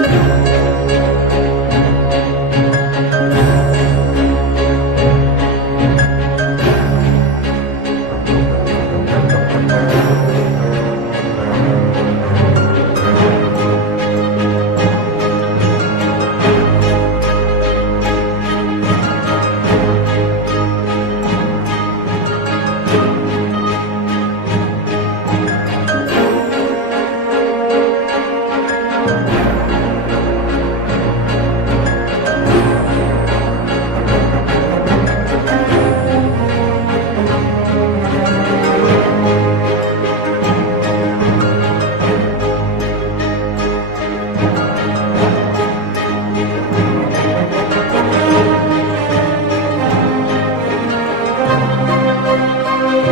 Thank you.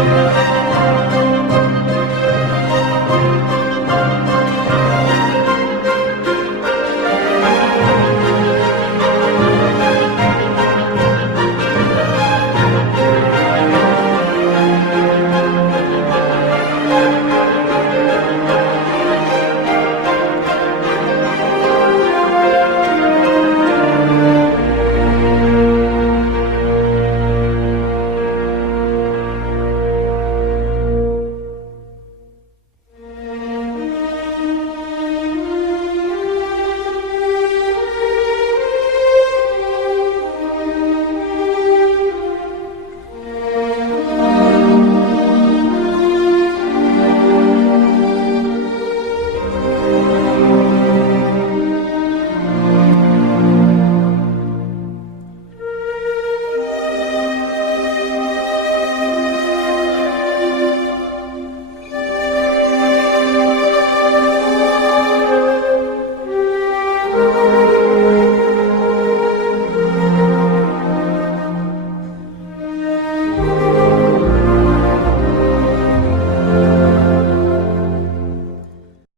thank you oh, you